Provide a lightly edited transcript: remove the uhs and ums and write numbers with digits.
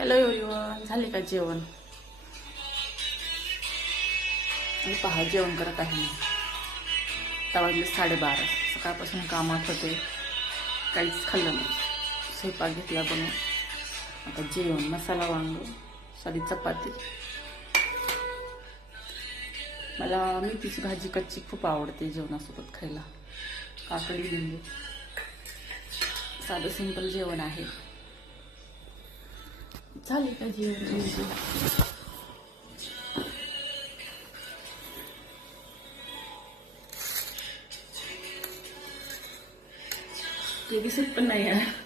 Hello everyone, झाले का जेवण? आणि पहा जेवण करत आहे मी. आता वाजले 12:30. सकाळपासून कामात होते, काहीच खाल्लं नाही. स्वयंपाक घेतला बनवून. आता जेवण, मसाला वांग, साधी चपाती. मला मेथीची भाजी कच्ची खूप आवडते जेवणासोबत खायला. काकडी लिंबू. साधं सिंपल जेवण आहे. झाले का जेवण? ते दिसत पण नाही आहे.